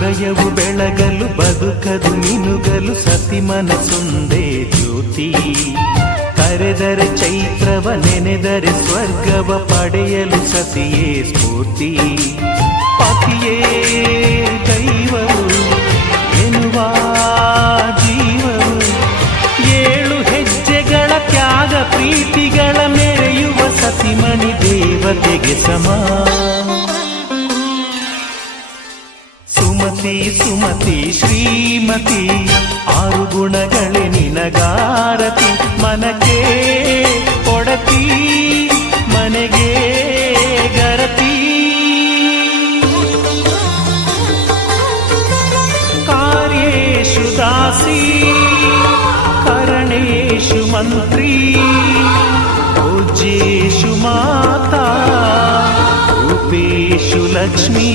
ಹೃದಯವು ಬೆಳಗಲು ಬದುಕದು ಮಿನುಗಲು ಸತಿ ಮನಸೊಂದೇ ಜ್ಯೋತಿ. ಕರೆದರೆ ಚೈತ್ರವ ನೆನೆದರೆ ಸ್ವರ್ಗವ ಪಡೆಯಲು ಸತಿಯೇ ಸ್ಫೂರ್ತಿ. ಪತಿಯೇ ದೈವವು ಎನ್ನುವ ಜೀವವು, 7 ಹೆಜ್ಜೆಗಳ ತ್ಯಾಗ ಪ್ರೀತಿಗಳ ಮೆರೆಯುವ ಸತಿಮಣಿ ದೇವತೆಗೆ ಸಮ. ಸುಮತಿ ಸುಮತಿ ಶ್ರೀಮತಿ 6 ಗುಣಗಳೇ ನಿನಗಾರತಿ. ಮನಕ್ಕೆ ಕೊಡತಿ ಮನೆಗೆ ಗರತಿ. ಕಾರ್ಯೇಷು ದಾಸಿ ಕರಣೇಷು ಮಂತ್ರಿ. ಪೂಜ್ಯೇಷು ಮಾತಾ ರೂಪೇಷು ಲಕ್ಷ್ಮೀ.